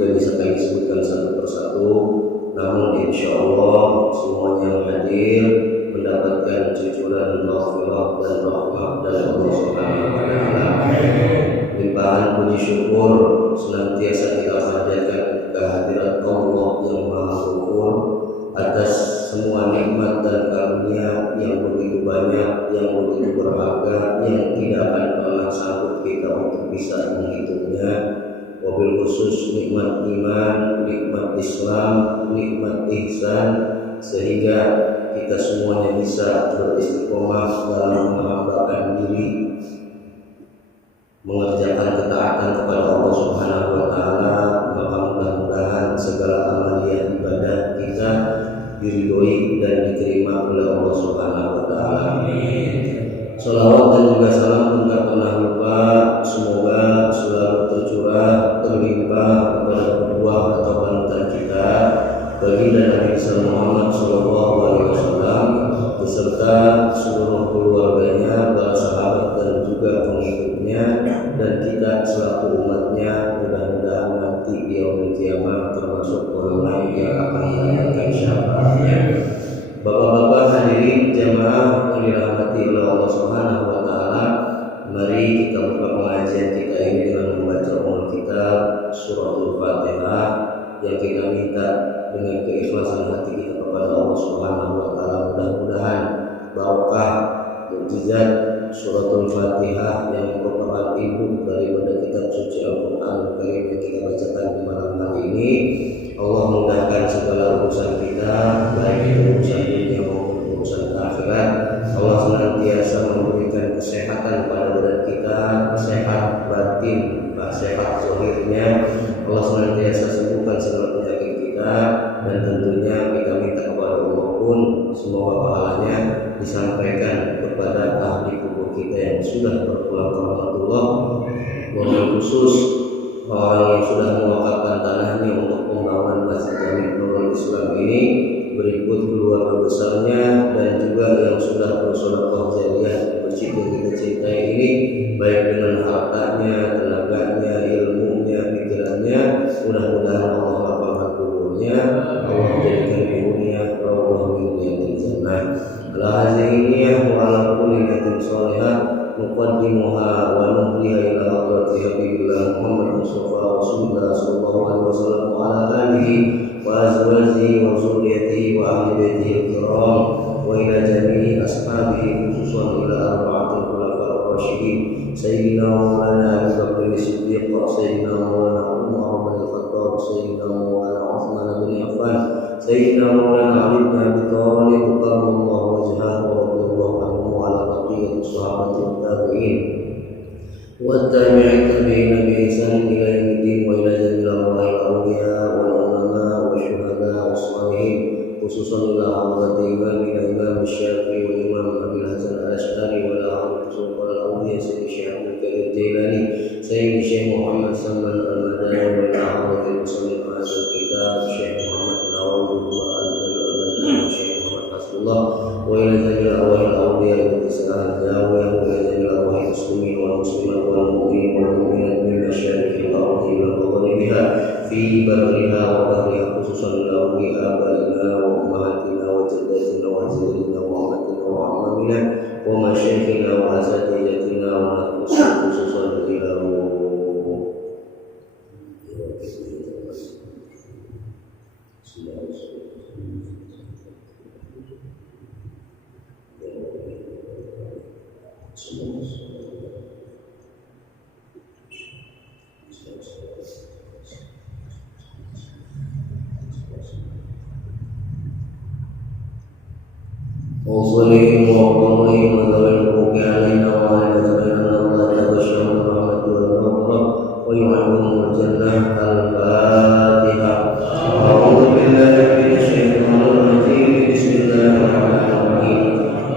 tidak bisa kami sebutkan satu persatu, namun insya Allah semuanya yang hadir mendapatkan cucuran maghfirah dan rahmat dari Allah Subhanahu wa Ta'ala. Limpahan puji syukur senantiasa kita panjatkan kehadirat Allah yang Maha Ghafur atas semua nikmat dan karunia yang begitu banyak, yang begitu berharga, yang tidak akan pernah sanggup kita untuk bisa menghitungnya. Wabil khusus nikmat iman, nikmat Islam, nikmat ihsan, sehingga kita semuanya bisa beristiqomah dalam menghambakan diri, mengerjakan ketaatan kepada Allah Subhanahu wa Ta'ala. Maka mudah-mudahan segala amalia ibadah kita diridhoi dan diterima oleh Allah Subhanahu wa Ta'ala. Shalawat dan juga salam pun tak pernah lupa, semoga selalu tercurah, terlimpah kepada kedua atau panutan kita, baginda Nabi Muhammad SAW, beserta seluruh keluarganya, para sahabat dan juga pengikutnya, dan kita selaku umatnya. Mudah-mudahan nanti di yaumul kiamah termasuk orang yang akan mendapatkan syafaatnya. Bapak-bapak hadirin jamaah yang dirahmati oleh Allah Subhanahu wa Ta'ala, mari kita buka pengajian kita ini dengan membaca ummul kitab suratul Fatihah, yang kita minta dengan keikhlasan hati kita kepada Allah Subhanahu wa Ta'ala. Mudah-mudahan barokah mukjizat suratul Fatihah yang merupakan ibu daripada kitab suci Al-Qur'an Karim yang kita bacakan di malam hari ini, Allah mudahkan segala urusan kita, baik itu urusan dunia maupun urusan akhirat. Allah senantiasa memberikan kesehatan pada badan kita, sehat batin, sehat zahirnya. Allah senantiasa sembuhkan segala penyakit kita, dan tentunya kita minta kepada Allah pun semoga pahalanya disampaikan kepada ahli kubur kita yang sudah berpulang ke rahmatullah. Wabil khusus orang yang sudah mewakafkan tanahnya untuk pembangunan Masjid Jami' Nurul Islam ini, berikut keluarga besarnya, dan juga yang sudah bersedekah jariyah di masjid yang kita cintai ini, baik dengan hartanya, tenaganya, ilmunya, pikirannya. Mudah-mudahan Allah lapangkan kuburnya, Allah menjadikan kuburnya rawdah min riyadil jannah. Ala haziniyah wa ala kulli niyatin shalihah muqaddimuha wa nuhliha ila hadrati habibillah Muhammad Mustafa Rasulullah sallallahu alaihi wasallam wa ala alihi wa azwajihi wa zurriyyatihi wa ahli baitihi al-kiram wa ila jami'i ashabihi, khususan ila arba'atil khulafa'ir rasyidin sayyidina Maulana Abu Bakr as-Siddiq, sayyidina Maulana Umar bin Khattab, sayyidina Maulana Uthman bin Affan, sayyidina Maulana Ali bin Abi Thalib karramallahu wajhahu wa radhiyallahu anhu wa ala baqiyati sahabatil tabi'in wa tabi'in bi ihsan ila yaumil wa ila jami'il awliya wal ulama wa syuhada was salihin, khususan ila hadrati Imam Syafi'i wa Imam Abil Hasan al-Asy'ari wa la hadratu al-awliya Sayyid Syekh Abdul Qadir Jailani, Sayyid Syekh Muhammad Salman al-Madani wa la hadratu musannif hadzal kitab Syekh Muhammad Nawawi al-Jalil al-Madani, Syekh Muhammad Rasulullah wa ila jami'il awliya al-Islam al-Jawiyah wa ila jami'il awliya muslimin wal muslimat wal mu'minin wal mu'minat min masyariqil ardi wal magharibiha fi barriha wa bahriha, khususan ila awliya abaina wa ummahatina wa jaddatina wa ajdadina wa ammatina wa ammamina wa masyayikhina wa asatidatina wa khususan ila وصلهم وقرهم وذوي الحقوق علينا وعلى أزواجنا الله يغشاهم الرحمة والمغفرة ويعلمهم الجنة. الفاتحة. أعوذ بالله من الشيطان الرجيم. بسم الله الرحمن الرحيم.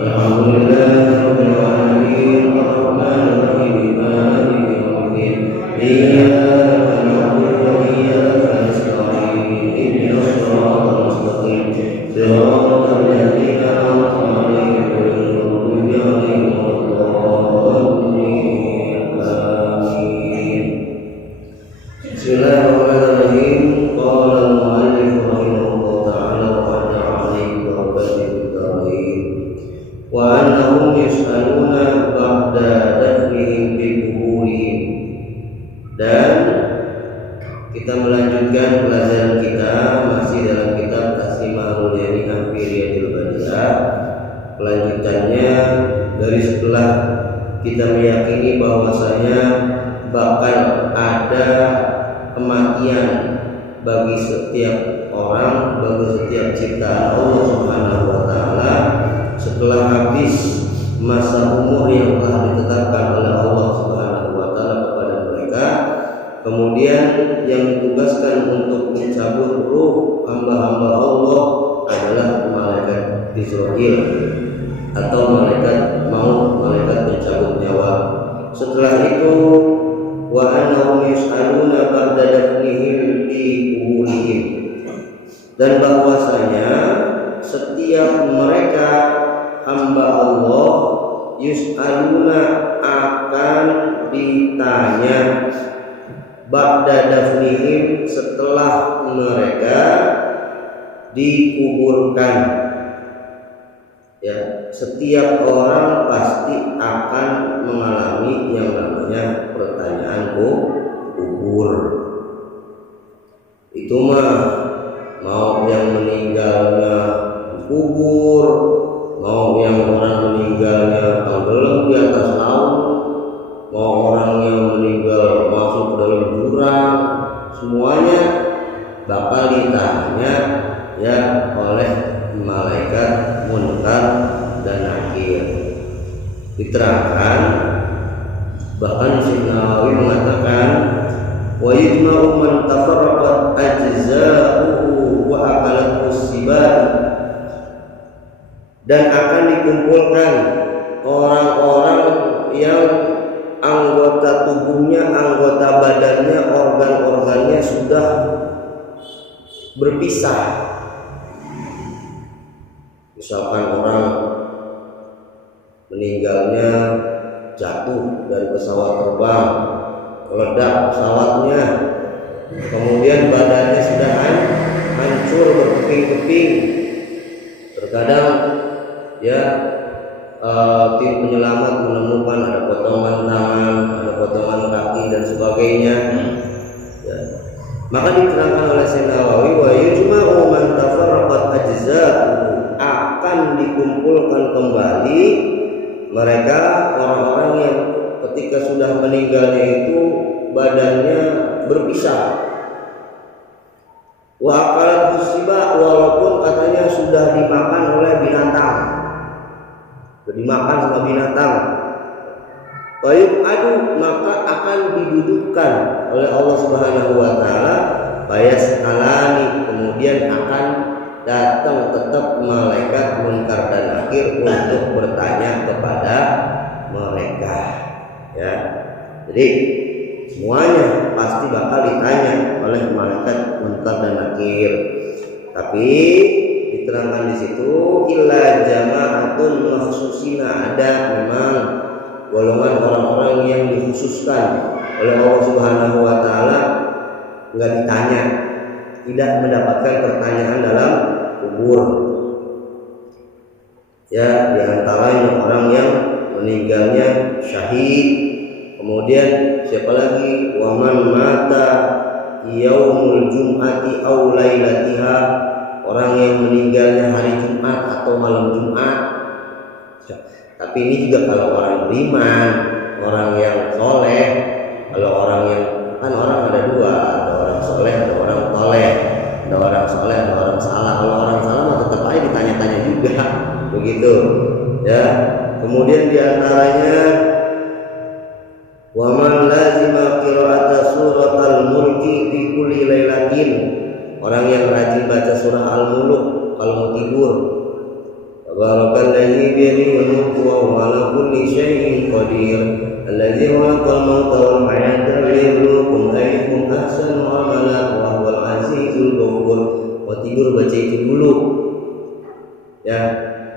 الحمد لله رب العالمين الرحمن الرحيم مالك يوم الدين إياك نعبد وإياك نستعين اهدنا الصراط المستقيم صراط الذين أنعمت عليهم غير المغضوب عليهم ولا الضالين. آمين. Bismillahirrahmanirrahim. Bismillahirrahmanirrahim. Qala al-mu'allif rahimahullah ta'ala wa anna 'alaihi wa barakatuh. Wa annahum yus'aluna ba'da dafnihim bi quburihim. Dan kita melanjutkan pelajaran kita masih dalam kitab Taslimahul Yami'ah fi Riyadil Badiyah. Kelanjutannya dari setelah kita meyakini bahwasanya bakal ada kematian bagi setiap orang, bagi setiap ciptaan Allah Subhanahu wa taala setelah habis masa umur yang telah ditetapkan oleh Allah Subhanahu wa taala kepada mereka. Kemudian yang ditugaskan untuk mencabut ruh hamba-hamba Allah adalah malaikat Israil atau malaikat maut, malaikat pencabut nyawa. Setelah itu wa annahum yus'aluna ba'da dafnihim fi quburihim, dan bahwasanya setiap mereka hamba Allah yus'aluna akan ditanya ba'da dafnihim setelah mereka dikuburkan. Ya, setiap orang pasti akan mengalami yang namanya pertanyaan kubur. Itu mah mau yang meninggalnya kubur, mau yang orang meninggalnya tenggelam di atas laut, mau orang yang meninggal masuk ke dalam jurang, semuanya bakal ditanya ya oleh malaikat Munkar dan Nakir. Diterangkan, bahkan Syekh Nawawi mengatakan wa yujma'u man tafarraqat ajza'uhu wa akalat usibat, dan akan dikumpulkan orang-orang yang anggota tubuhnya, anggota badannya, organ-organnya sudah berpisah. Misalkan orang meninggalnya jatuh dari pesawat terbang, meledak pesawatnya, kemudian badannya sudah hancur berkeping-keping. Terkadang ya tim penyelamat menemukan ada potongan tangan, ada potongan kaki dan sebagainya. Ya. Maka diterangkan oleh Syekh Nawawi wa yujma'u man tafarraqat ajza'uhu, akan dikumpulkan kembali mereka orang-orang yang ketika sudah meninggalnya itu badannya berpisah. Wa akalat musiba, walaupun katanya sudah dimakan oleh binatang, sudah dimakan sama binatang. Bayuk adu, maka akan didudukkan oleh Allah Subhanahu wa taala bayas alani, kemudian akan datang tetap malaikat Munkar dan Nakir untuk bertanya kepada mereka. Ya, jadi semuanya pasti bakal ditanya oleh malaikat Munkar dan Nakir. Tapi diterangkan di situ illa jama'atun makhsusina, ada memang golongan orang-orang yang dikhususkan oleh Allah Subhanahu wa taala enggak ditanya, tidak mendapatkan pertanyaan dalam kubur. Ya, diantaranya orang yang meninggalnya syahid. Kemudian siapa lagi? Waman mata yaumul jum'ati aw lailatiha, orang yang meninggalnya hari Jumat atau malam Jumat. Tapi ini juga kalau orang beriman, orang yang soleh. Kalau orang yang kan orang ada dua, ada orang soleh, ada orang toleh, ada orang soleh, ada orang salah. Kalau orang salah mah tetap aja ditanya-tanya juga, begitu. Ya. Kemudian diantaranya waman lazima qira'ata suratal mulki fi kulli lailatin, orang yang rajin baca surah Al-Mulk kalau mau tidur. Tabarakalladzi biyadihi al-mulku wa huwa 'ala kulli syai'in qadir, alladzi khalaqal mauta wal hayata liyabluwakum ayyukum ahsanu amala wa huwal 'azizul ghafur. Mau tidur baca itu dulu. Ya,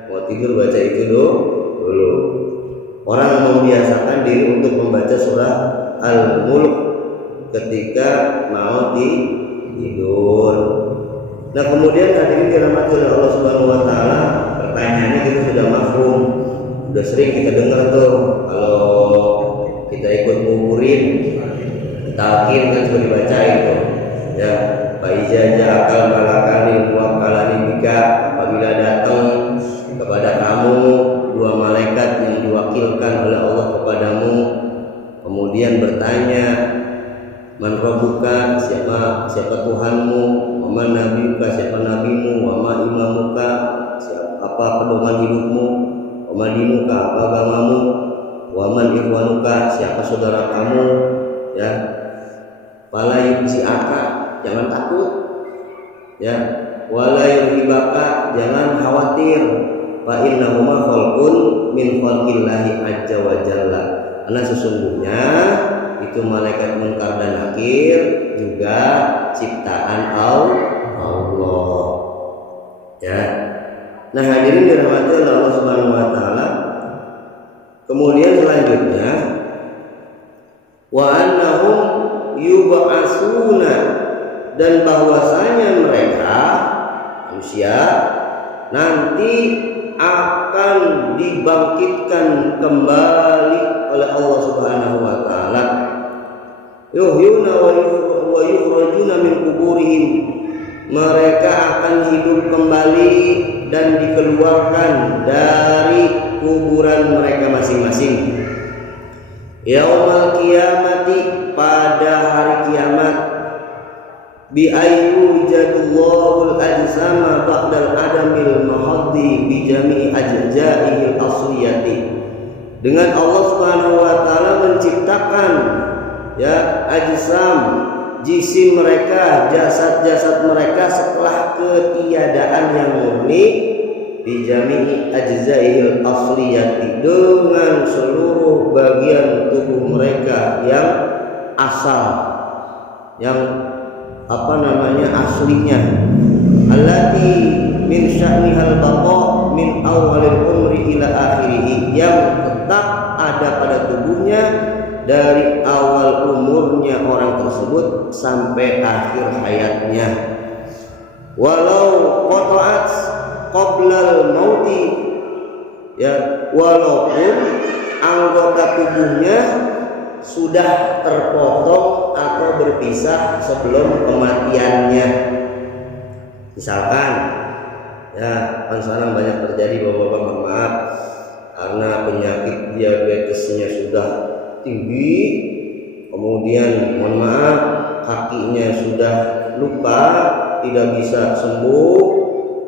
mau tidur baca itu dulu. Orang membiasakan diri untuk membaca surah Al-Mulk ketika mau tidur. Nah kemudian hadirin dirahmati oleh Allah Subhanahu Wa Taala, pertanyaannya kita sudah mafhum, sudah sering kita dengar tuh kalau kita ikut nguburin talqin kan sudah dibaca itu ya, faiza ja'akal malakani wa kalani bika, apabila datang kepada kamu dua malaikat yang diwakilkan oleh Allah kepadamu, kemudian bertanya, man rabbuka, siapa Tuhanmu, wa man nabiyuka, siapa nabimu, wa ma imamuka, apa pedoman hidupmu, wa ma dinuka, apa agamamu, wa man ikhwanuka, siapa saudara kamu, ya. Fala yubsi'aka, jangan takut, ya. Wala yurhibaka, jangan khawatir, fa innahuma khalqun min khalqillahi azza wa jalla, karena sesungguhnya itu malaikat munkar dan nakir juga ciptaan Allah, ya. Nah hadirin dirahmati Allah Subhanahu Wa Taala, kemudian selanjutnya wa annahum yub'atsuna, dan bahwasanya mereka manusia nanti akan dibangkitkan kembali oleh Allah Subhanahu Wa Taala. Yuhyuna wa yukhrajuna min kuburihim, mereka akan hidup kembali dan dikeluarkan dari kuburan mereka masing-masing. Yaumal qiyamati, pada hari kiamat, bi ayyu jadullahu al-ajsama ba'dal adamil mahaddi bi jami'i ajza'il asliyati, dengan Allah Subhanahu Wa Taala menciptakan ya ajsam, jisim mereka, jasad-jasad mereka setelah ketiadaan yang murni, bijami'i ajza'il asliyati, dengan seluruh bagian tubuh mereka yang asal, yang aslinya, allati min sya'nihal baqa min awalil umri ila akhirih, yang tetap ada pada tubuhnya dari awal umurnya orang tersebut sampai akhir hayatnya. Walau qata'at qoblal mauti, ya, walaupun anggota tubuhnya sudah terpotong atau berpisah sebelum kematiannya. Misalkan ya, sekarang banyak terjadi bapak-bapak, maaf, karena penyakit diabetesnya sudah tinggi, kemudian mohon maaf kakinya sudah luka, tidak bisa sembuh,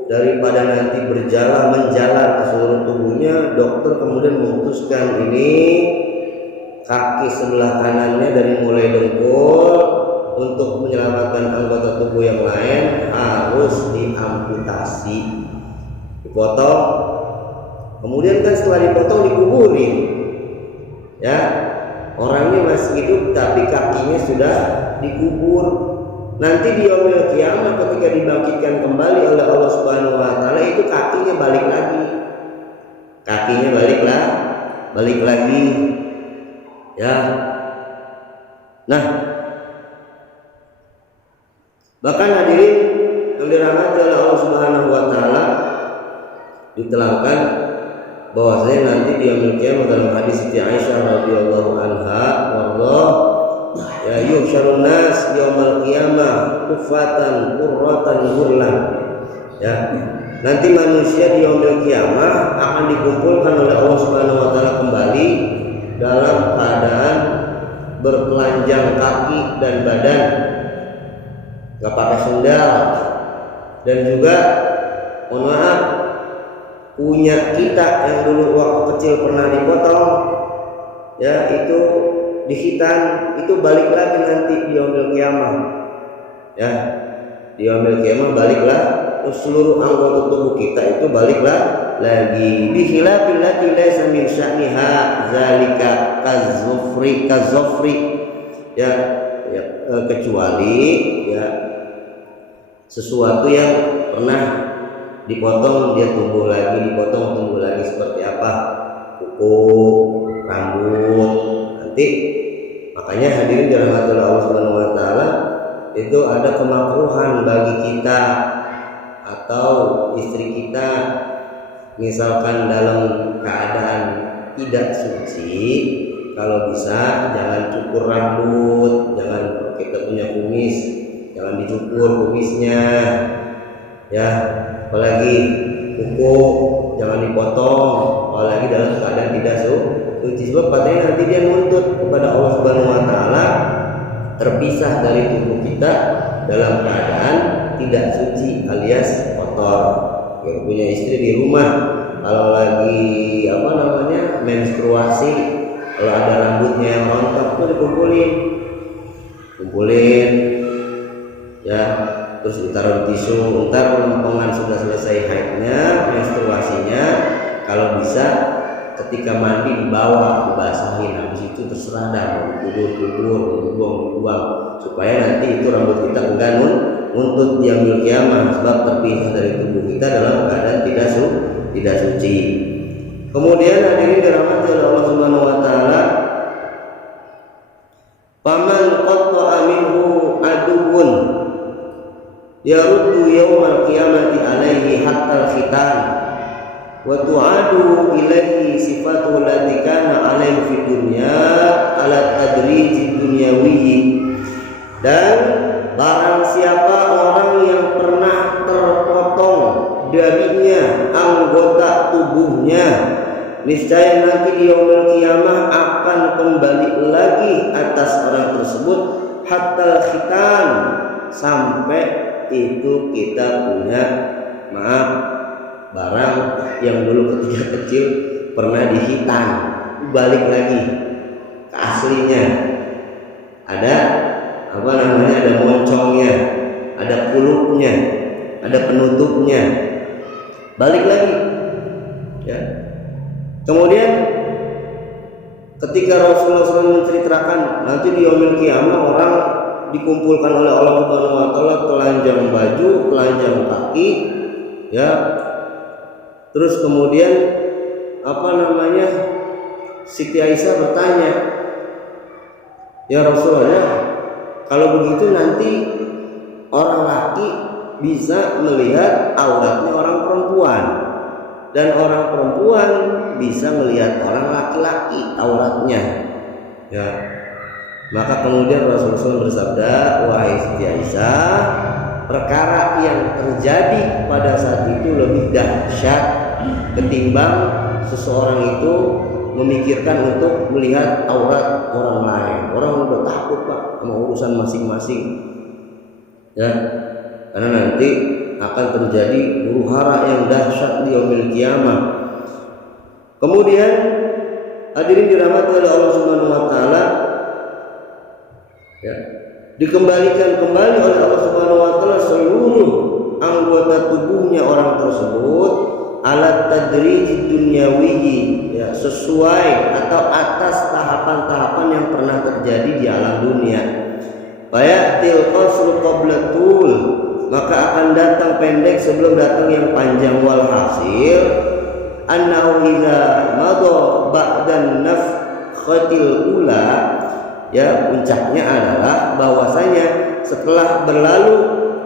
daripada nanti menjalar ke seluruh tubuhnya, dokter kemudian memutuskan ini kaki sebelah kanannya dari mulai dengkul untuk menyelamatkan anggota tubuh yang lain harus diamputasi, dipotong. Kemudian kan setelah dipotong dikuburin, ya, orangnya masih hidup tapi kakinya sudah dikubur. Nanti di yaumil qiyamah ketika dibangkitkan kembali oleh Allah Subhanahu Wa Taala, itu kakinya balik lagi, balik lagi, ya. Nah, bahkan hadirin yang dirahmati oleh Allah Subhanahu Wa Taala, diterangkan bahwasanya nanti di yaumil qiyamah dalam hadis Siti Aisyah radhiyallahu anha, wallah ya yuhsyarun nas yaumal qiyamah kufatan qurratan hurlan, ya, nanti manusia di yaumil qiyamah akan dikumpulkan oleh Allah Subhanahu Wa Taala kembali dalam keadaan bertelanjang kaki dan badan, nggak pakai sendal, dan juga mohon maaf punya kita yang dulu waktu kecil pernah dipotong, ya, itu dihitan, itu balik lagi nanti di yaumil qiyamah, ya, di yaumil qiyamah baliklah seluruh anggota tubuh kita itu baliklah lagi, bikhilafil lati laysa min sya'niha zalika kazofri, ya, kecuali ya sesuatu yang pernah dipotong dia tumbuh lagi, dipotong tumbuh lagi, seperti apa, kuku, rambut, nanti. Makanya hadirin dirahmati Allah Subhanahu Wa Taala, itu ada kemakruhan bagi kita atau istri kita, misalkan dalam keadaan tidak suci, kalau bisa jangan cukur rambut, jangan kita punya kumis, jangan dicukur kumisnya, ya, apalagi kuku jangan dipotong, apalagi dalam keadaan tidak suci, sebab katanya nanti dia nuntut kepada Allah Subhanahu Wa Taala terpisah dari tubuh kita dalam keadaan tidak suci alias kotor. Yang punya istri di rumah, kalau lagi menstruasi, kalau ada rambutnya yang rontok tuh kumpulin, ya, terus ditaruh di tisu. Ntar lempengan sudah selesai haidnya, menstruasinya, kalau bisa ketika mandi dibawa, dibasahin, habis itu terserah dah, kubur, dibuang, supaya nanti itu rambut kita enggak nuntut di yaumil qiyamah, sebab terpisah dari tubuh kita dalam keadaan tidak suci. Kemudian hadirin dirahmati oleh Allah Subhanahu Wa Taala, faman qatta'a minhu aduwwun yaruddu yaumal qiyamati alaihi hatta al-khitan wa tu'adu ilaihi sifatu allati kana alaihi fid dunya ala tadrij dunyawiyyi. Dan barang siapa orang yang pernah terpotong darinya anggota tubuhnya, niscaya nanti di yaumul qiyamah akan kembali lagi atas orang tersebut hatta khitan, sampai itu kita punya barang yang dulu ketika kecil pernah dihitan, balik lagi ke aslinya, ada ada moncongnya, ada kulupnya, ada penutupnya, balik lagi, ya. Kemudian ketika Rasulullah SAW menceritakan nanti di yaumil qiyamah orang dikumpulkan oleh Allah Subhanahu Wa Taala telanjang baju, telanjang kaki, ya. Terus kemudian Siti Aisyah bertanya, ya Rasulullah, kalau begitu nanti orang laki bisa melihat auratnya orang perempuan, dan orang perempuan bisa melihat orang laki-laki auratnya, ya. Maka kemudian Rasulullah SAW bersabda, wahai Siti Aisyah, perkara yang terjadi pada saat itu lebih dahsyat ketimbang seseorang itu memikirkan untuk melihat aurat orang lain. Orang udah takut Pak sama urusan masing-masing, ya, karena nanti akan terjadi huru-hara yang dahsyat di yaumil qiyamah. Kemudian hadirin dirahmati oleh Allah Subhanahu Wa Taala, ya, dikembalikan kembali oleh Allah Subhanahu Wa Taala seluruh anggota tubuhnya orang tersebut alat tadrij dunyawiyyi, ya, sesuai atau atas tahapan-tahapan yang pernah terjadi di alam dunia. Fayatil qasru qabla tul, maka akan datang pendek sebelum datang yang panjang. Walhasil annahu idza madha ba'dan nafkhatil ula, ya, puncaknya adalah bahwasanya setelah berlalu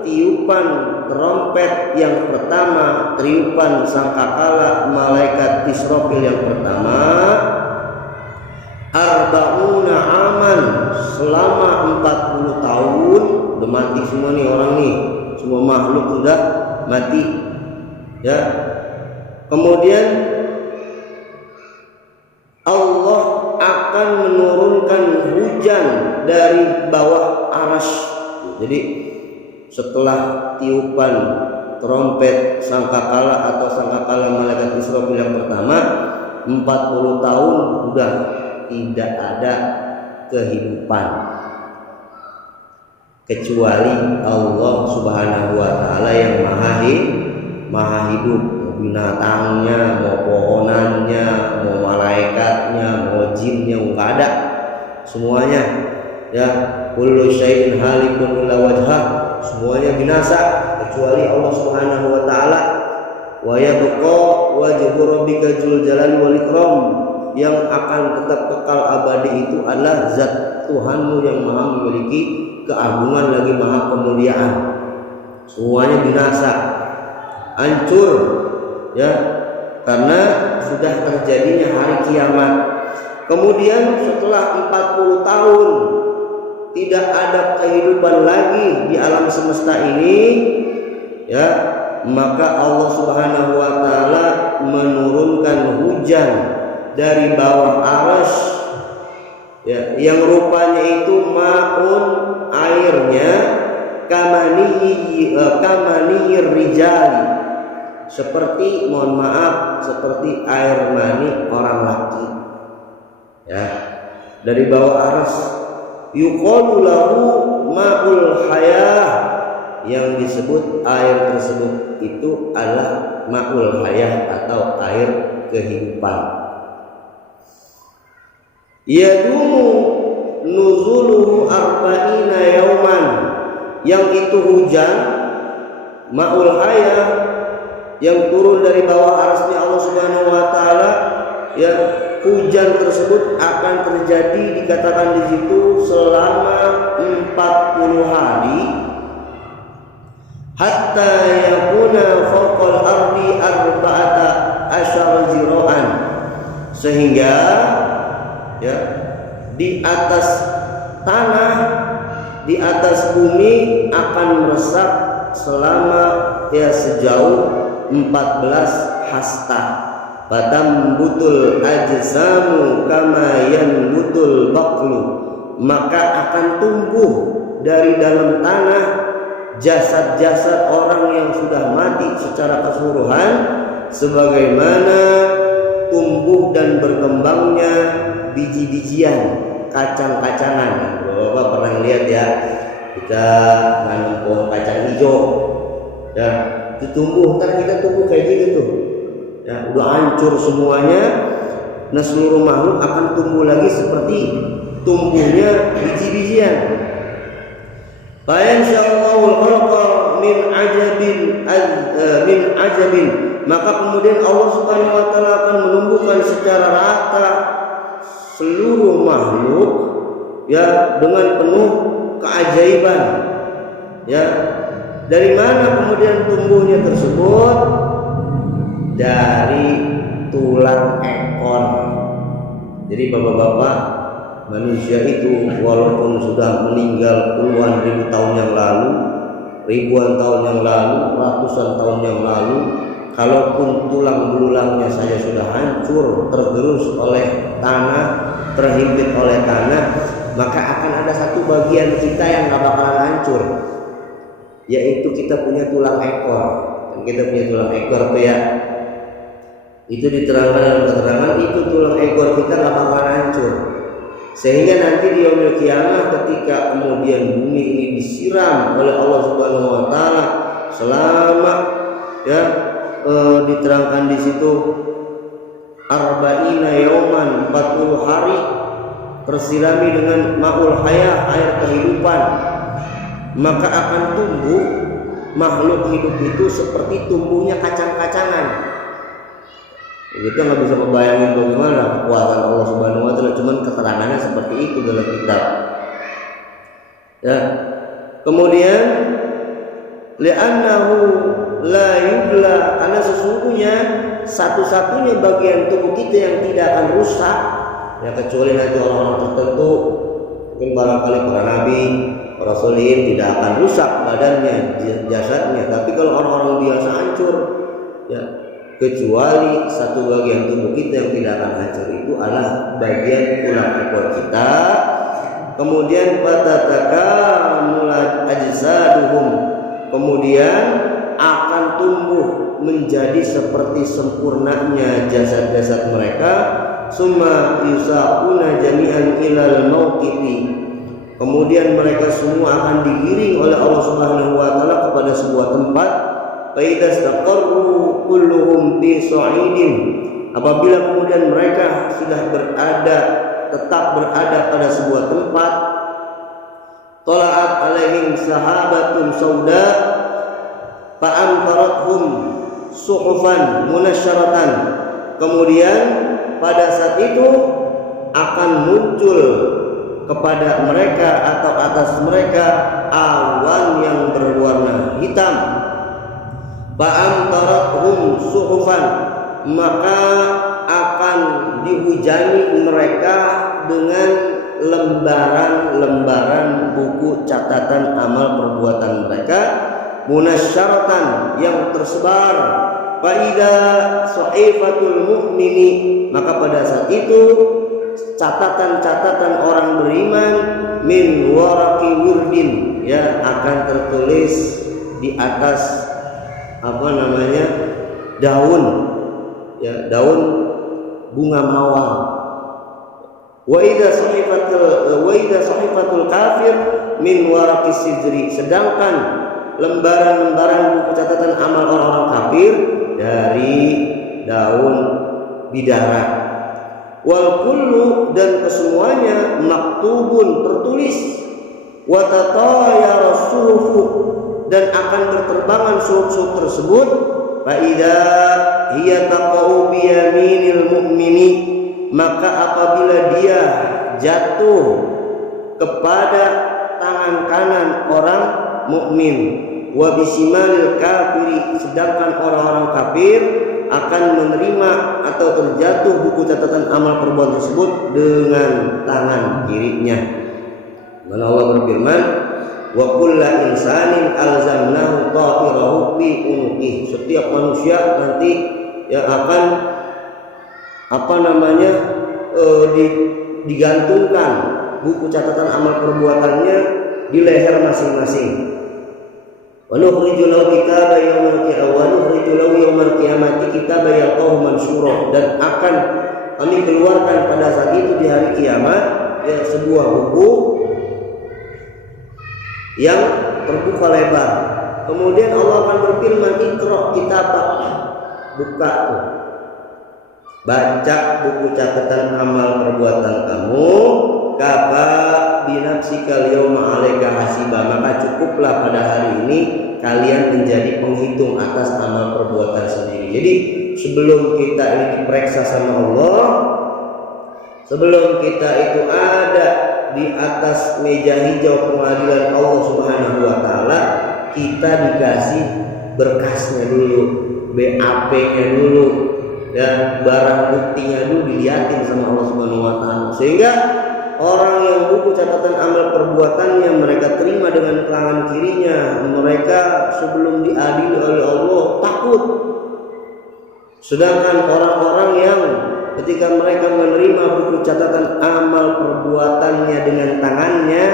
tiupan trompet yang pertama, tiupan sangkakala malaikat Israfil yang pertama, arba'una aman, selama 40 tahun udah mati semua nih orang nih, semua makhluk sudah mati, ya. Kemudian Allah akan menurunkan hujan dari bawah arasy. Jadi setelah tiupan trompet sangkakala atau sangkakala malaikat Israfil yang pertama, 40 tahun udah tidak ada kehidupan kecuali Allah Subhanahu Wa Taala yang maha hidup. Binatangnya, mau pohonannya, mau malaikatnya, mau jinnya, enggak ada, semuanya, ya. Kullu syai'in halikun illa wajhah, semuanya binasa kecuali Allah Subhanahu Wa Taala. Wa yabqa wajhu rabbika dzul jalali wal ikram, yang akan tetap kekal abadi itu adalah zat Tuhanmu yang maha memiliki keagungan, lagi maha kemuliaan. Semuanya binasa, hancur, ya, karena sudah terjadinya hari kiamat. Kemudian setelah 40 tahun tidak ada kehidupan lagi di alam semesta ini, ya, maka Allah Subhanahu wa taala menurunkan hujan dari bawah arsy, ya, yang rupanya itu maun, airnya kamaniyir rijali, seperti, mohon maaf, seperti air mani orang laki, ya, dari bawah arsy. Yuqalu lahu ma'ul hayah, yang disebut air tersebut itu adalah ma'ul hayah atau air kehidupan. Yadumu nuzuluhu arba'ina yauman, yang itu hujan ma'ul hayah yang turun dari bawah arsy Allah Subhanahu wa taala, ya, hujan tersebut akan terjadi, dikatakan di situ, selama 40 hari, hatta yakuna fawqal ardi arba'ata asyara zira'an, sehingga, ya, di atas tanah, di atas bumi akan meresap selama, ya, sejauh 14 hasta. Fatambutul ajsamu kama yanbutul baqlu, maka akan tumbuh dari dalam tanah jasad-jasad orang yang sudah mati secara keseluruhan, sebagaimana tumbuh dan berkembangnya biji-bijian, kacang-kacangan. Bapak pernah lihat, ya, kita nanam pohon kacang hijau, ya, itu tumbuh, ntar kita tumbuh kayak gitu tuh, ya, udah hancur semuanya. Nah, seluruh makhluk akan tumbuh lagi seperti tumbuhnya biji-bijian. Fayansha'Allahu al-khalqa min ajabin, maka kemudian Allah Subhanahu wa taala akan menumbuhkan secara rata seluruh makhluk, ya, dengan penuh keajaiban, ya. Dari mana kemudian tumbuhnya tersebut? Dari tulang ekor. Jadi bapak-bapak, manusia itu walaupun sudah meninggal puluhan ribu tahun yang lalu, ribuan tahun yang lalu, ratusan tahun yang lalu, kalaupun tulang belulangnya saja sudah hancur, tergerus oleh tanah, terhimpit oleh tanah, maka akan ada satu bagian kita yang gak bakalan hancur, yaitu kita punya tulang ekor. Dan kita punya tulang ekor tuh, ya, itu diterangkan dalam keterangan itu tulang ekor kita gak bakalan hancur, sehingga nanti di yaumil qiyamah ketika kemudian bumi ini disiram oleh Allah Subhanahu wa taala selama, ya, diterangkan di situ arba'ina yauman, 40 hari, tersirami dengan ma'ul hayah, air kehidupan, maka akan tumbuh makhluk hidup itu seperti tumbuhnya kacang-kacangan. Kita nggak bisa membayangin bagaimana kekuasaan Allah Subhanahu wa taala, cuman keterangannya seperti itu dalam kitab, ya. Kemudian li'annahu la yubla, karena sesungguhnya satu-satunya bagian tubuh kita yang tidak akan rusak, ya, kecuali nanti orang-orang tertentu, mungkin barangkali para nabi, para solihin, tidak akan rusak badannya, jasadnya. Tapi kalau orang-orang biasa hancur, ya, kecuali satu bagian tubuh kita yang tidak akan hancur, itu adalah bagian tulang ekor kita. Kemudian fatatakamula ajsaduhum, kemudian akan tumbuh menjadi seperti sempurnanya jasad-jasad mereka. Summa yusauna jami'an ilal mauqifi, kemudian mereka semua akan digiring oleh Allah Subhanahu wa taala kepada sebuah tempat. Faidastaqarru kulluhum fi sa'idin, apabila kemudian mereka sudah tetap berada pada sebuah tempat, tala'at alaihim sahabatun sauda fa'amtarathum suhufan munasyaratan, kemudian pada saat itu akan muncul kepada mereka atau atas mereka awan yang berwarna hitam. Fa'amtarathum suhufan, maka akan dihujani mereka dengan lembaran-lembaran buku catatan amal perbuatan mereka, munasyaratan, yang tersebar. Fa'idha sahifatul mu'mini, maka pada saat itu catatan-catatan orang beriman min waraqi wirdin, ya, akan tertulis di atas daun, ya, daun bunga mawar. Wa idza sahifatul kafir min waraqis sidri, sedangkan lembaran-lembaran buku catatan amal orang-orang kafir dari daun bidara. Wal kullu, dan kesemuanya, maktubun, tertulis. Wa tatayara suhufu, dan akan berterbangan suhuf-suhuf tersebut. Fa idza hiya taqau bi yaminil mu'mini, maka apabila dia jatuh kepada tangan kanan orang mukmin, wa bisimalil kafiri, sedangkan orang-orang kafir akan menerima atau terjatuh buku catatan amal perbuatan tersebut dengan tangan kirinya. Mana Allah berfirman, wa kullu insanin alzamnahu ta'irahu fi unuqih, setiap manusia nanti yang akan digantungkan buku catatan amal perbuatannya di leher masing-masing. Wa nukhriju lahu kitaban yawmal qiyamati kitaban yalqahu mansyura, dan akan kami keluarkan pada saat itu di hari kiamat, ya, sebuah buku yang terbuka lebar. Kemudian Allah akan berfirman, "Iqra kitabak," buka tuh, baca buku catatan amal perbuatan kamu. Kafa binafsika al-yawma 'alaika hasiba, maka cukuplah pada hari ini kalian menjadi penghitung atas amal perbuatan sendiri. Jadi sebelum kita ini diperiksa sama Allah, sebelum kita itu ada di atas meja hijau pengadilan Allah Subhanahu wa taala, kita dikasih berkasnya dulu, BAP-nya dulu, dan barang buktinya dulu dilihatin sama Allah Subhanahu wa taala, sehingga orang yang buku catatan amal perbuatannya mereka terima dengan tangan kirinya, mereka sebelum diadili oleh Allah takut. Sedangkan orang-orang yang ketika mereka menerima buku catatan amal perbuatannya dengan tangannya,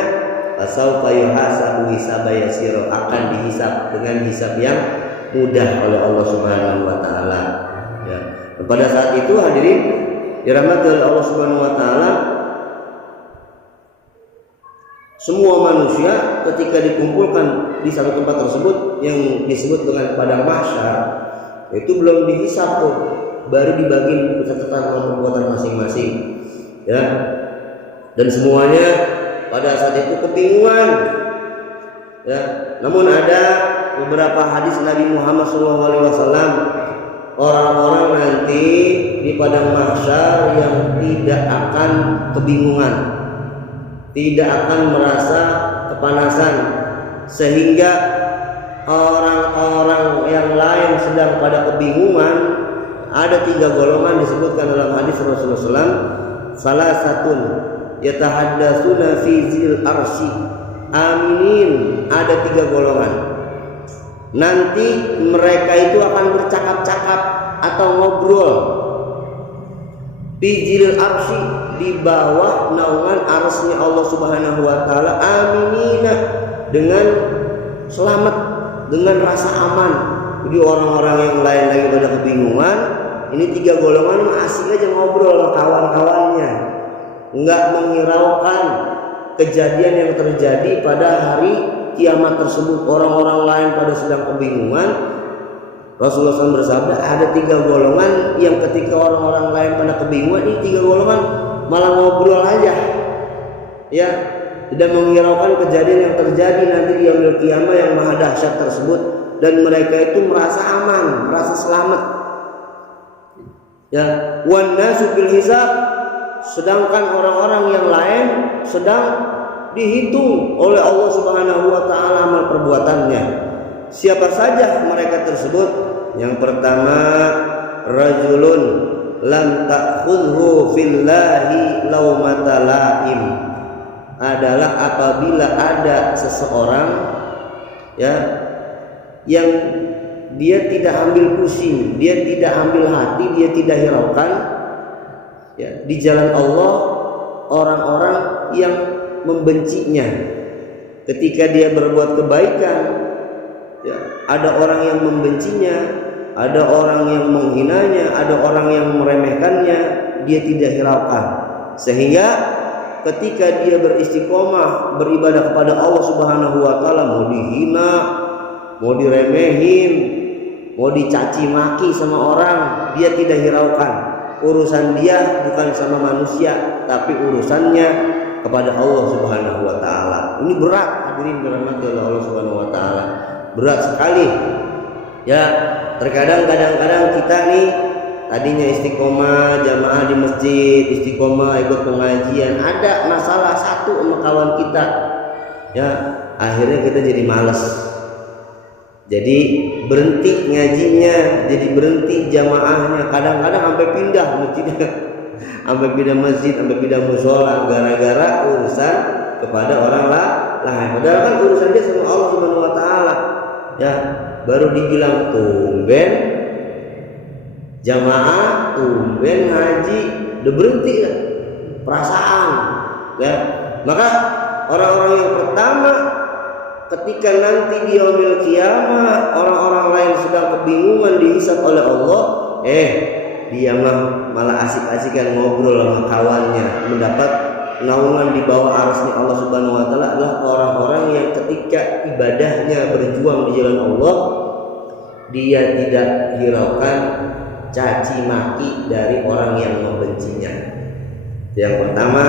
fasaufa yuhasabu hisaba yasira, akan dihisab dengan hisab yang mudah oleh Allah Subhanahu wa taala. Ya. Pada saat itu hadirin dirahmati oleh Allah Subhanahu wa taala, semua manusia ketika dikumpulkan di satu tempat tersebut yang disebut dengan padang mahsyar, itu belum dihisab tuh, baru dibagi buku catatan amal perbuatan masing-masing, ya. Dan semuanya pada saat itu kebingungan, ya. Namun ada beberapa hadis Nabi Muhammad SAW, orang-orang nanti di padang mahsyar yang tidak akan kebingungan, tidak akan merasa kepanasan, sehingga orang-orang yang lain sedang pada kebingungan. Ada 3 golongan disebutkan dalam hadis Rasulullah SAW. Salah satu yatahaddatsuna fi zil arsy aminin, ada 3 golongan. Nanti mereka itu akan bercakap-cakap atau ngobrol fi zil arsy, di bawah naungan arsy-Nya Allah Subhanahu wa taala, aminina, dengan selamat, dengan rasa aman. Jadi orang-orang yang lain lagi pada kebingungan, ini 3 golongan asik aja ngobrol sama kawan-kawannya, enggak menghiraukan kejadian yang terjadi pada hari kiamat tersebut. Orang-orang lain pada sedang kebingungan. Rasulullah SAW bersabda, ada 3 golongan yang ketika orang-orang lain pada kebingungan, ini 3 golongan malah ngobrol aja, ya, tidak menghiraukan kejadian yang terjadi nanti di yaumil qiyamah yang maha dahsyat tersebut, dan mereka itu merasa aman, merasa selamat, ya. Wan nasu bil hisab, sedangkan orang-orang yang lain sedang dihitung oleh Allah Subhanahu wa taala amal perbuatannya. Siapa saja mereka tersebut? Yang pertama, rajulun lam ta'khudhu fillahi laumata laim, adalah apabila ada seseorang ya yang dia tidak ambil pusing, dia tidak ambil hati, dia tidak hiraukan ya di jalan Allah orang-orang yang membencinya. Ketika dia berbuat kebaikan ya, ada orang yang membencinya, ada orang yang menghinanya, ada orang yang meremehkannya, dia tidak hiraukan. Sehingga ketika dia beristiqomah beribadah kepada Allah Subhanahu wa taala, mau dihina, mau diremehin, mau dicaci maki sama orang, dia tidak hiraukan. Urusan dia bukan sama manusia, tapi urusannya kepada Allah Subhanahu wa taala. Ini berat, hadirin dirahmati oleh Allah Subhanahu wa taala. Berat sekali. Ya, terkadang kadang-kadang kita nih tadinya istiqomah jamaah di masjid, istiqomah ikut pengajian, ada masalah satu sama kawan kita. Ya, akhirnya kita jadi malas. Jadi berhenti ngajinya, jadi berhenti jamaahnya, kadang-kadang sampai pindah masjidnya. Sampai pindah masjid, sampai pindah musola gara-gara urusan kepada orang lain. Padahal kan urusan dia sama Allah Subhanahu wa taala. Ya, baru dibilang tumben jamaah, tumben ngaji, udah berhenti kan? Perasaan. Ya. Maka orang-orang yang pertama ketika nanti di yaumil kiamah orang-orang lain sedang kebingungan dihisab oleh Allah, dia malah asik-asikan ngobrol sama kawannya, mendapat naungan di bawah arasnya Allah Subhanahu wa taala adalah orang-orang yang ketika ibadahnya berjuang di jalan Allah, dia tidak hiraukan caci maki dari orang yang membencinya. Yang pertama.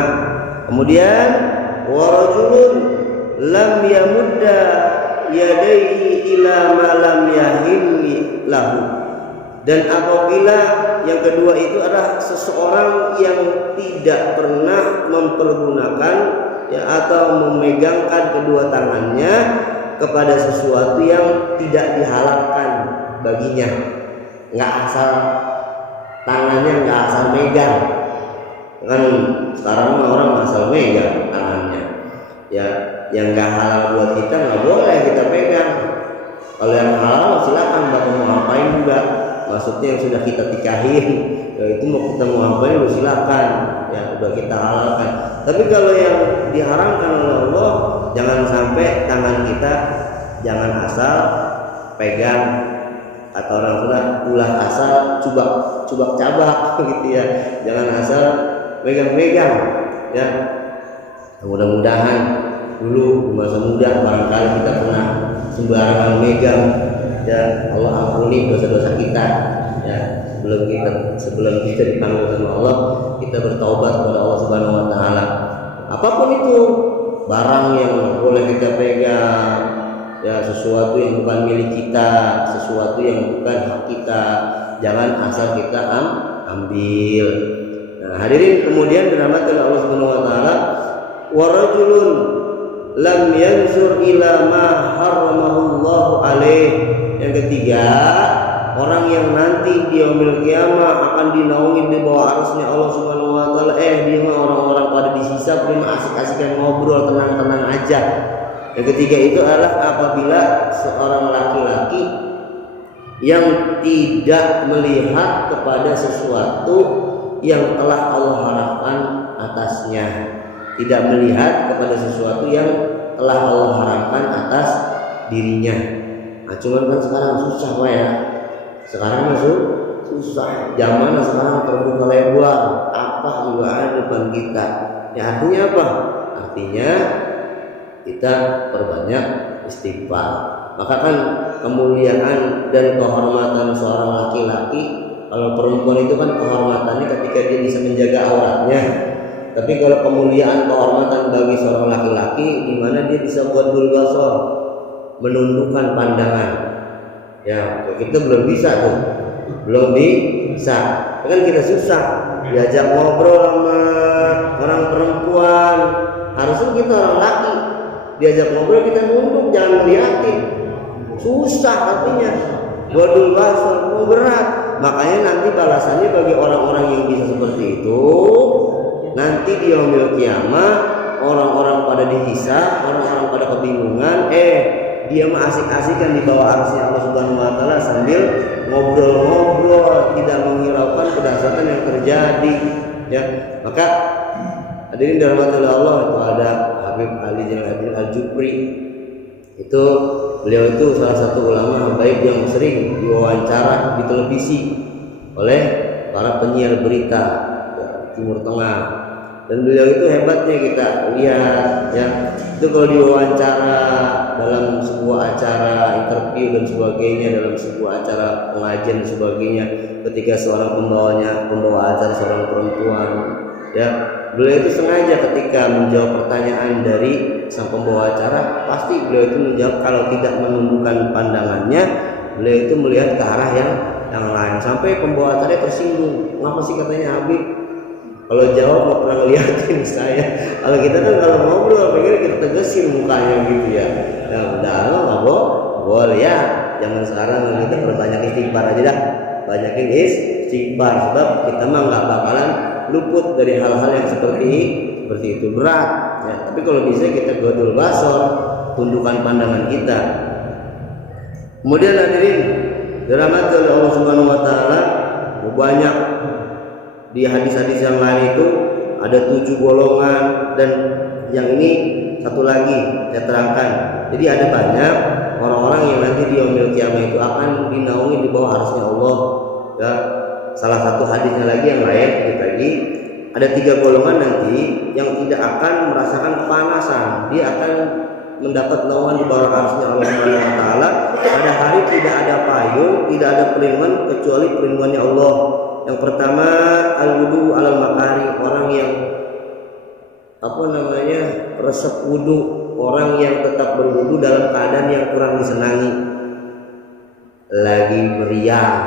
Kemudian warajulun lam yamudda yadaihi ila ma lam yahilli lahu. Dan apabila yang kedua itu adalah seseorang yang tidak pernah mempergunakan ya atau memegangkan kedua tangannya kepada sesuatu yang tidak dihalalkan baginya. Nggak asal tangannya, nggak asal megang. Kan sekarang orang asal megang tangannya. Ya, yang nggak halal buat kita nggak boleh kita pegang. Kalau yang halal silakan, bapak mau ngapain juga. Maksudnya yang sudah kita nikahin, ya itu mau kita mau ngapain silakan. Ya udah kita halalkan. Tapi kalau yang diharamkan oleh Allah, jangan sampai tangan kita jangan asal pegang, atau orang ulah asal cubak cabak gitu ya. Jangan asal megang-megang ya. Mudah-mudahan dulu di masa muda barangkali kita pernah sembarangan megang ya. Allah ampuni dosa-dosa kita ya, sebelum kita dipanggil sama Allah, kita bertaubat kepada Allah Subhanahu wa taala. Apapun itu, barang yang boleh kita pegang ya, sesuatu yang bukan milik kita, sesuatu yang bukan hak kita, jangan asal kita ambil. Nah, hadirin kemudian dirahmati oleh Allah Subhanahu wa taala, wa rajulun lam yanzur ila ma harramallahu alaih. Yang ketiga, orang yang nanti di yaumil qiyamah akan dinaungi di bawah arasnya Allah Subhanahu wa taala. Dia mah orang-orang pada disisab, dia mah asik-asikan ngobrol, tenang-tenang aja. Yang ketiga itu adalah apabila seorang laki-laki yang tidak melihat kepada sesuatu yang telah Allah harapkan atasnya, tidak melihat kepada sesuatu yang telah Allah harapkan atas dirinya. Nah, cuman kan sekarang susah Pak ya. Sekarang masuk susah. Zaman sekarang terbuka lebar, apa juga ada depan kita. Ya artinya apa? Artinya kita perbanyak istighfar. Maka kan kemuliaan dan kehormatan seorang laki-laki, kalau perempuan itu kan kehormatannya ketika dia bisa menjaga auratnya. Tapi kalau kemuliaan kehormatan bagi seorang laki-laki di mana dia bisa buat bulbasor, menundukkan pandangan. Ya, kita belum bisa tuh. Belum bisa. Kan kita susah diajak ngobrol sama orang perempuan. Harusnya kita orang laki diajak ngobrol kita nunduk, jangan ngeliatin. Susah artinya. Wadul basar berat. Makanya nanti balasannya bagi orang-orang yang bisa seperti itu, nanti di yaumil kiamah orang-orang pada dihisab, orang-orang pada kebingungan, dia mah asik-asikan di bawah arsy Allah Subhanahu wa taala sambil ngobrol-ngobrol, tidak menghiraukan kedahsyatan yang terjadi. Ya, maka hadirin dirahmati Allah, itu ada Habib Ali Jalaluddin Al-Jupri. Itu beliau itu salah satu ulama baik yang sering diwawancara di televisi oleh para penyiar berita Timur Tengah. Dan beliau itu hebatnya kita lihat ya, itu kalau diwawancara dalam sebuah acara interview dan sebagainya, dalam sebuah acara pengajian dan sebagainya, ketika seorang pembawa acara seorang perempuan ya, beliau itu sengaja ketika menjawab pertanyaan dari sang pembawa acara, pasti beliau itu menjawab, kalau tidak menundukkan pandangannya, beliau itu melihat ke arah yang lain, sampai pembawa acara tersinggung. Ngapa sih katanya Habib kalau jawab nggak pernah ngeliatin saya? Kalau kita kan kalau ngobrol pengen kita tegesin mukanya gitu ya. Ya udah nggak boleh ya. Zaman sekarang kita perbanyak istighfar aja dah, banyakin istighfar, sebab kita mah nggak bakalan luput dari hal-hal yang seperti itu, berat ya. Tapi kalau bisa kita godul basor, tundukkan pandangan kita. Kemudian hadirin dirahmati oleh Allah Subhanahu wa taala, banyak di hadis-hadis yang lain itu ada 7 golongan, dan yang ini satu lagi saya terangkan. Jadi ada banyak orang-orang yang nanti di yaumil kiamah itu akan dinaungi di bawah arsy Allah ya. Salah satu hadisnya lagi yang lain lagi, ada 3 golongan nanti yang tidak akan merasakan kepanasan. Dia akan mendapat naungan di bawah arsy Allah Subhanahu wa taala. Pada hari tidak ada payung, tidak ada perlindungan kecuali perlindungannya Allah. Yang pertama, al-wudu alal makari, orang yang resep wudu, orang yang tetap berwudu dalam keadaan yang kurang disenangi. Lagi meriang,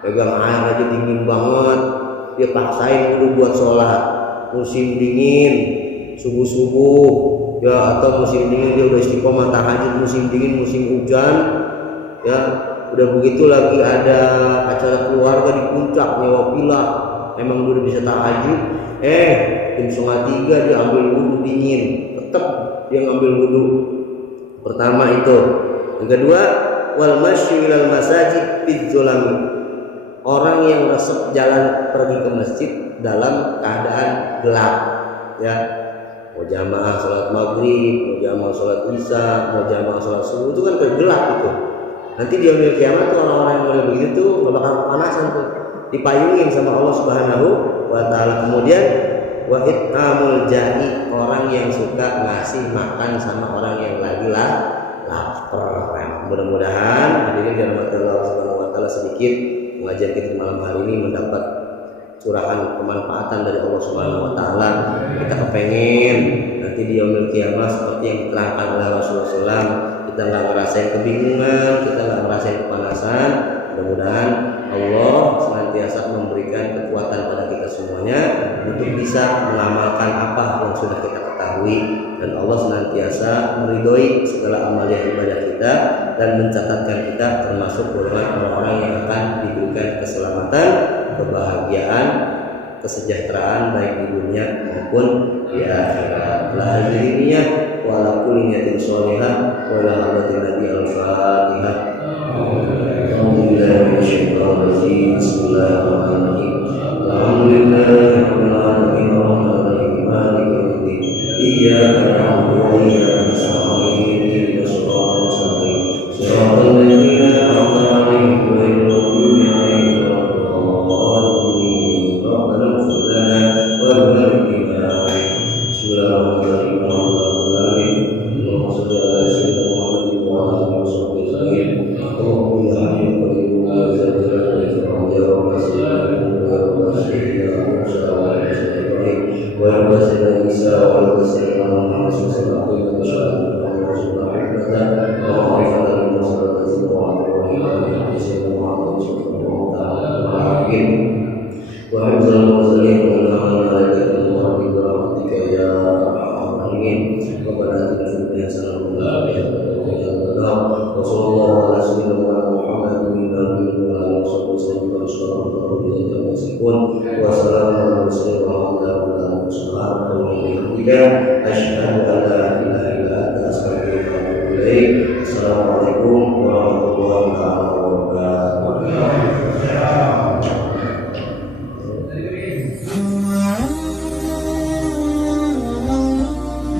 pegang air aja dingin banget, dia paksain wudu buat sholat. Musim dingin, subuh-subuh ya, atau musim dingin dia udah istiqomah tahajud, musim dingin, musim hujan ya, udah begitu lagi ada acara keluarga di puncak nyewa villa, emang udah bisa tahajud, jam 2:30 dia ambil wudu dingin, tetap dia ngambil wudu. Pertama itu. Yang kedua, wal masyu ilal masajid bidzulami, orang yang resep jalan pergi ke masjid dalam keadaan gelap ya. Mau jamaah sholat maghrib, mau jamaah sholat isya, mau jamaah sholat subuh, itu kan gelap itu. Nanti di yaumil kiamat tuh orang-orang yang model begitu tuh gak bakal kepanasan tuh, dipayungin sama Allah Subhanahu wa taala. Kemudian wa it'amul ja'i, orang yang suka ngasih makan sama orang yang lagi lapar. Mudah-mudahan hadirin dirahmati Allah Subhanahu wa taala, sedikit pengajian kita malam hari ini mendapat curahan kemanfaatan dari Allah Subhanahu wa taala. Kita kepengen nanti di yaumil kiamat seperti yang diterangkan oleh Rasulullah SAW, kita nggak ngerasain kebingungan, kita nggak ngerasain kepanasan. Mudah-mudahan Allah senantiasa memberikan kekuatan pada kita semuanya untuk bisa mengamalkan apa yang sudah kita ketahui, dan Allah senantiasa meridhoi segala amalan ibadah kita dan mencatatkan kita termasuk golongan orang-orang yang akan diberikan keselamatan, kebahagiaan, kesejahteraan baik di dunia maupun di akhirat. La ilmiya wa la kulli niyatin sholihah wa la hadratin nabi al-fatihah. Alhamdulillah bismillahirrahmanirrahim. Alhamdulillahirabbil alamin arrahmanirrahim maliki yaumiddin. Iyyaka na'budu wa iyyaka nasta'in. Ihdinas siratal mustaqim. Shiratal ladzina an'amta 'alaihim ghairil maghdubi 'alaihim waladdallin. Rabbana ighfir lana wa liwalidayna. Bismillahirrahmanirrahim. Allahumma shalli ala sayyidina Muhammadin wa ala alihi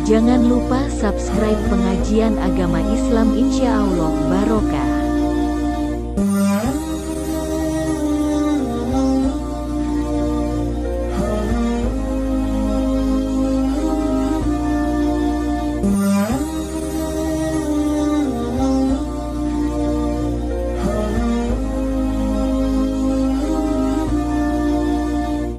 Jangan lupa subscribe pengajian agama Islam, insya Allah barokah.